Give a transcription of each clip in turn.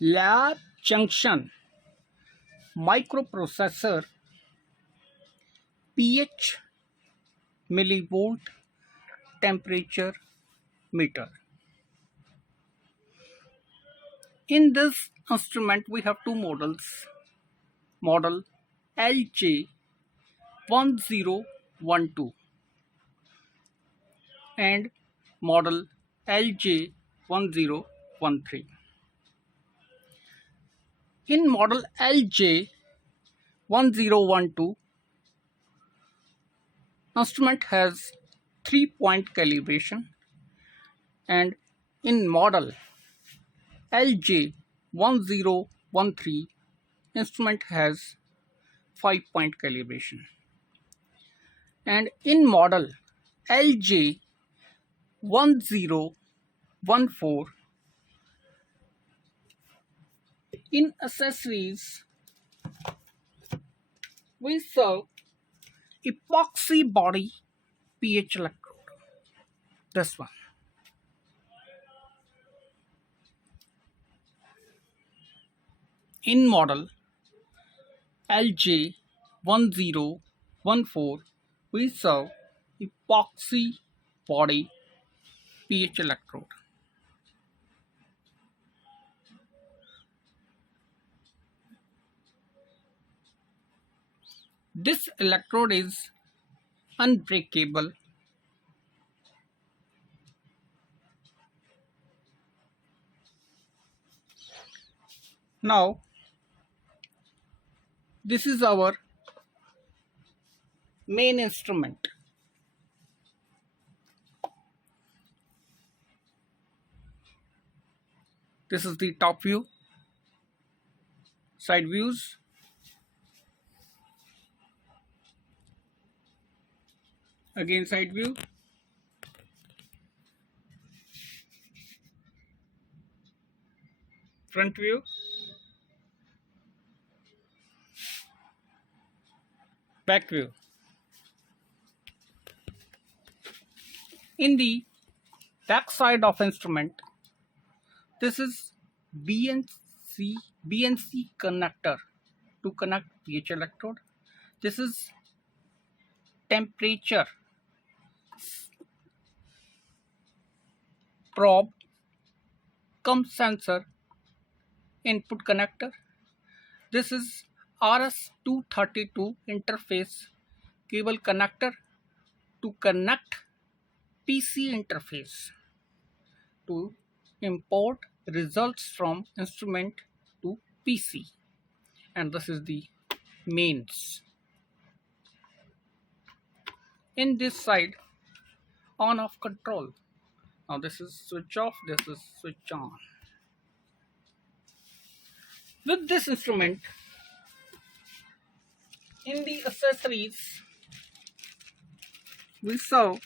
lab junction, microprocessor, pH, millivolt, temperature meter. In this instrument we have two models, model LJ-1012 and model LJ-1013. In model LJ-1012, instrument has 3-point calibration, and in model LJ-1013, instrument has 5-point calibration, and in model LJ-1014, in accessories we serve epoxy body pH electrode. This one. In model LJ-1014, we serve epoxy body pH electrode. This electrode is unbreakable. Now, this is our main instrument. This is the top view, side views, again side view, front view, back view. In the back side of instrument, this is BNC connector to connect pH electrode. This is temperature probe cum sensor input connector. This is RS-232 interface cable connector to connect PC interface to import results from instrument to PC, and this is the mains. In this side, on off control. Now this is switch off, this is switch on. With this instrument, in the accessories, we serve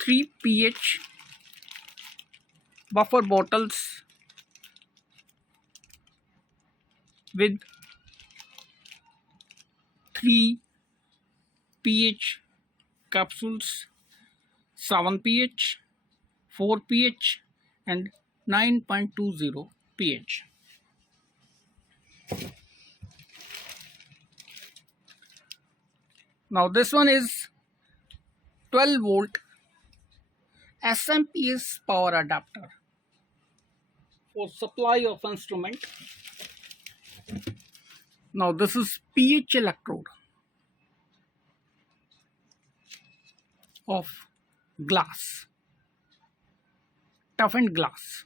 3 pH buffer bottles with 3 pH capsules, 7 pH, 4 pH and 9.20 pH. Now this one is 12 volt SMPS power adapter for supply of instrument. Now this is pH electrode of glass, toughened glass.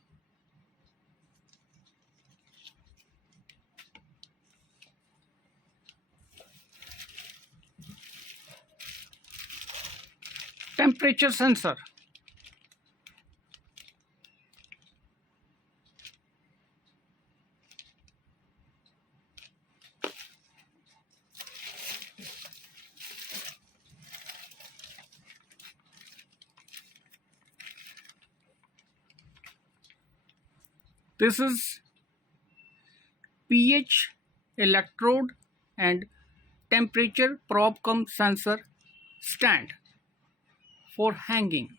Temperature sensor. This is pH electrode and temperature probe cum sensor stand for hanging.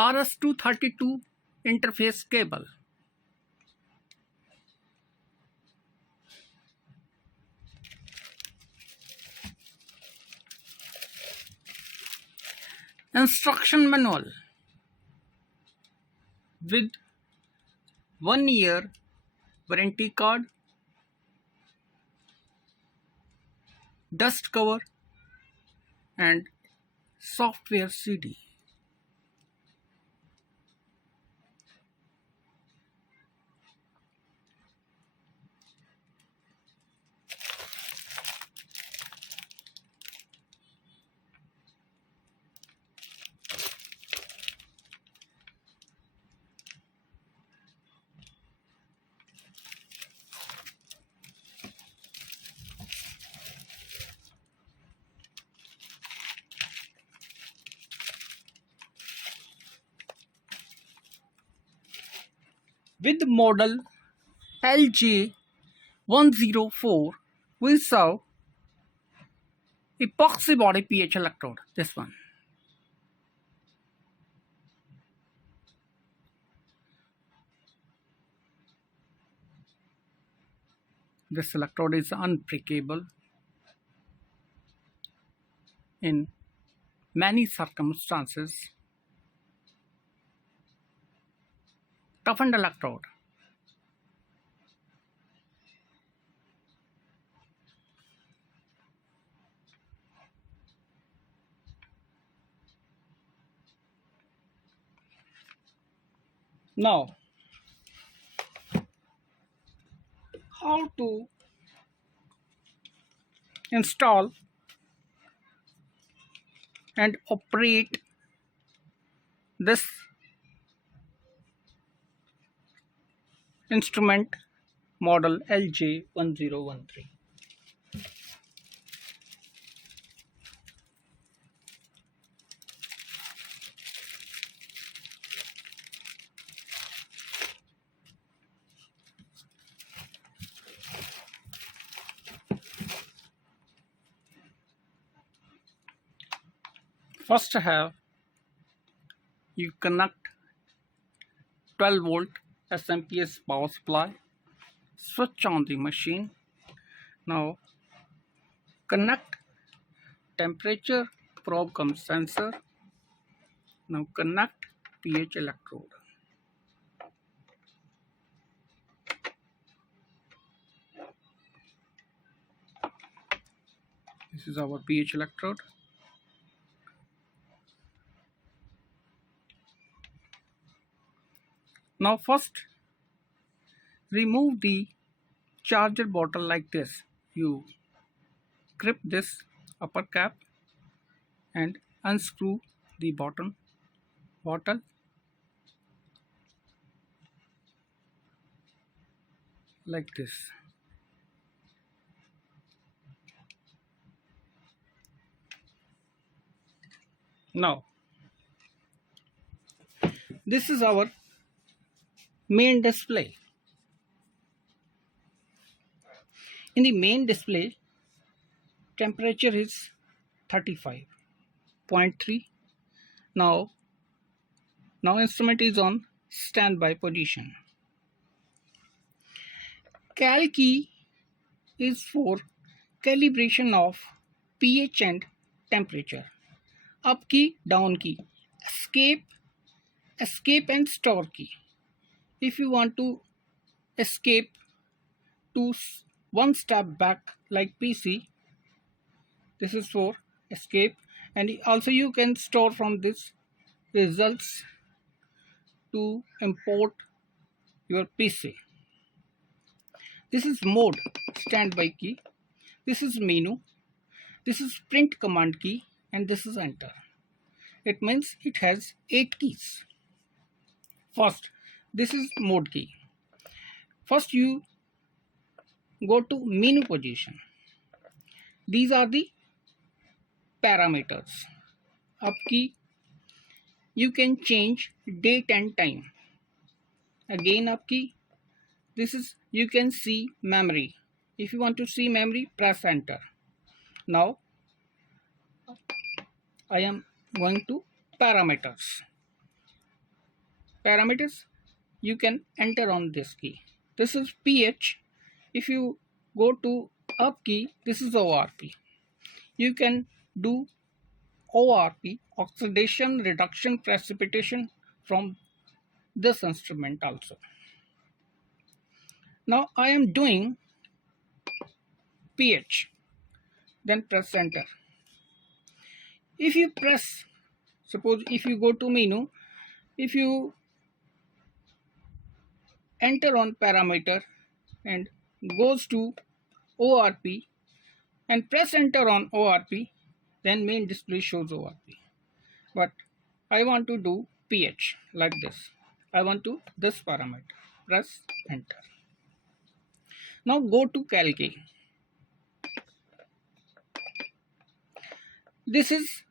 RS-232 interface cable. Instruction manual with 1 year warranty card, dust cover and software CD. With model LJ-1014, we serve epoxy body pH electrode. This one. This electrode is unbreakable in many circumstances. Toughened electrode. Now, how to install and operate this instrument model LJ-1013. First you connect 12 volt SMPS power supply, switch on the machine. Now connect temperature probe cum sensor. Now connect pH electrode. This is our pH electrode. Now first remove the charger bottle like this. You grip this upper cap and unscrew the bottle like this. Now this is our main display. In the main display, temperature is 35.3. Now instrument is on standby position. Cal key is for calibration of pH and temperature. Up key, down key. Escape and store key. If you want to escape to one step back like PC, this is for escape, and also you can store from this results to import your PC. This is mode, standby key. This is menu. This is print command key, and this is enter. It means it has 8 keys. First, this is mode key. First you go to menu position. These are the parameters. Up key, you can change date and time. Again up key, this is you can see memory. If you want to see memory, press enter. Now I am going to parameters. parameters, you can enter on this key. This is pH. If you go to up key, this is ORP. You can do ORP, oxidation, reduction, precipitation, from this instrument also. Now I am doing pH, then press enter. If you press, suppose if you go to menu, if you enter on parameter and goes to ORP and press enter on ORP, then main display shows ORP. But I want to do pH like this. I want to this parameter. Press enter. Now go to Calc. This is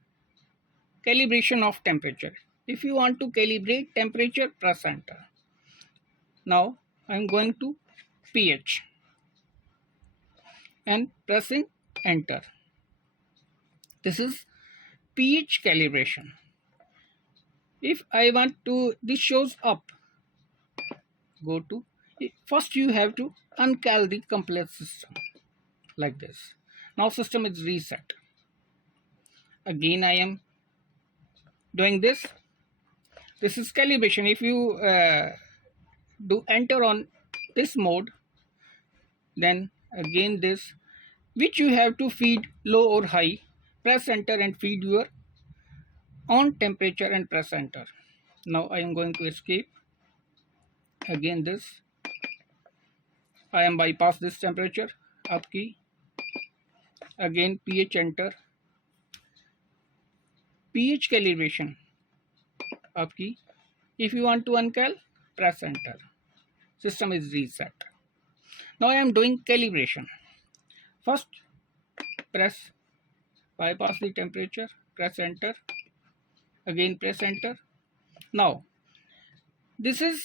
calibration of temperature. If you want to calibrate temperature, press enter. Now I am going to pH and pressing enter. This is pH calibration. If I want to, this shows up. Go to, first you have to uncal the complete system like this. Now system is reset. Again I am doing this. This is calibration. If you do enter on this mode, then again this, which you have to feed low or high, press enter and feed your on temperature and press enter. Now I am going to escape. Again this, I am bypass this temperature, up key, again pH enter, pH calibration, up key. If you want to uncal, press enter. System is reset. Now I am doing calibration. First press, bypass the temperature, press enter, again press enter. Now this is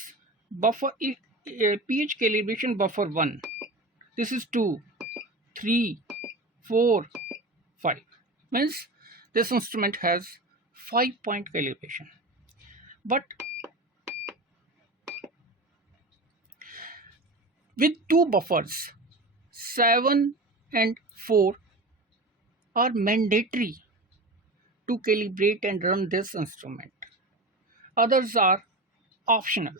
buffer pH calibration buffer 1. This is 2, 3, 4, 5. Means this instrument has 5-point calibration. But with two buffers, 7 and 4 are mandatory to calibrate and run this instrument. Others are optional.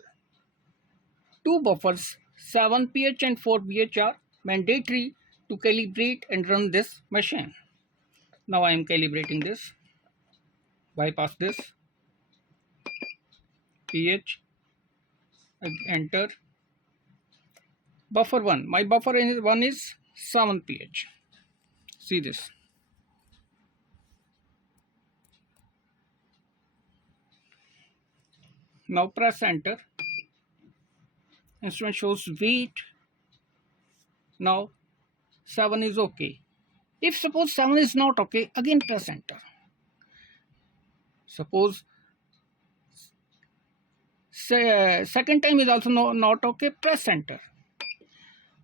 Two buffers, 7 pH and 4 pH, are mandatory to calibrate and run this machine. Now I am calibrating this. Bypass this. pH, enter. Buffer 1. My buffer 1 is 7 pH. See this. Now press enter. Instrument shows wait. Now 7 is okay. If suppose 7 is not okay, again press enter. Suppose second time is also not okay, press enter.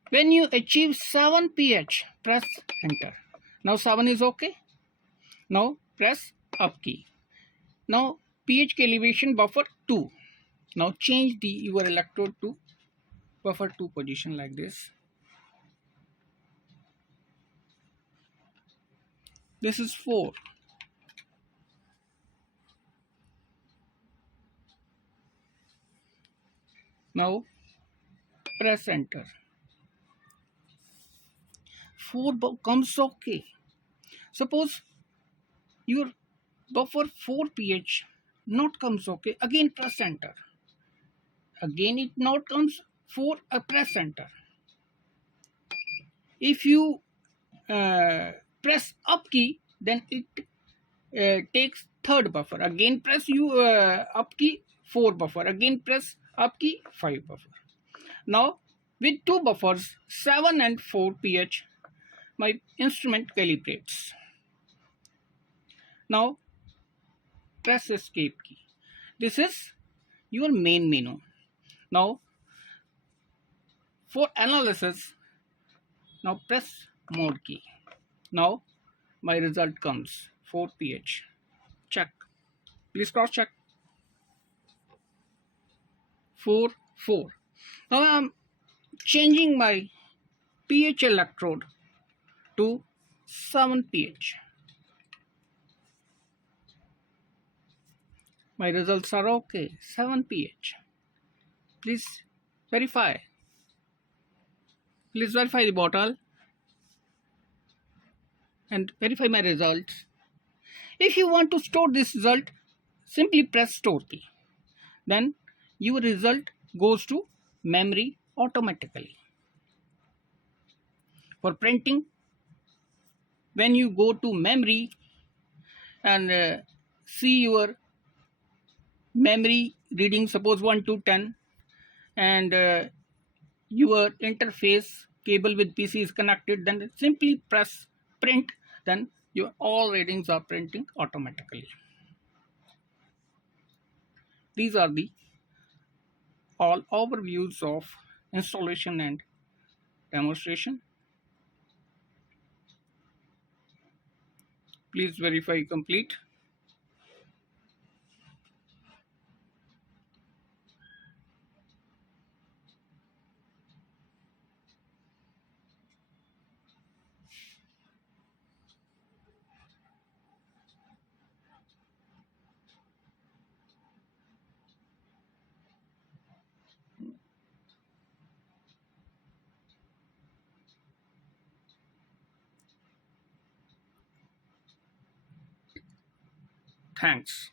When you achieve 7 pH, press enter. Now 7 is okay. Now press up key. Now pH calibration buffer 2. Now change your electrode to buffer 2 position like this. This is 4. Now press enter. 4 comes okay. Suppose your buffer 4 pH not comes okay, again press enter. Again it not comes 4, press enter. If you press up key, then it takes third buffer. Again press up key, 4 buffer. Again press up key, 5 buffer. Now with two buffers, 7 and 4 pH, my instrument calibrates. Now press escape key. This is your main menu. Now for analysis, now press mode key. Now my result comes 4 pH. Check. Please cross check. 4, 4. Now I am changing my pH electrode to 7 pH. My results are okay, 7 pH. Please verify. Please verify the bottle and verify my results. If you want to store this result, simply press store key. Then your result goes to memory automatically. For printing, when you go to memory and see your memory reading, suppose 1 to 10, and your interface cable with PC is connected, then simply press print, then your all readings are printing automatically. These are the all overviews of installation and demonstration. Please verify complete. Thanks.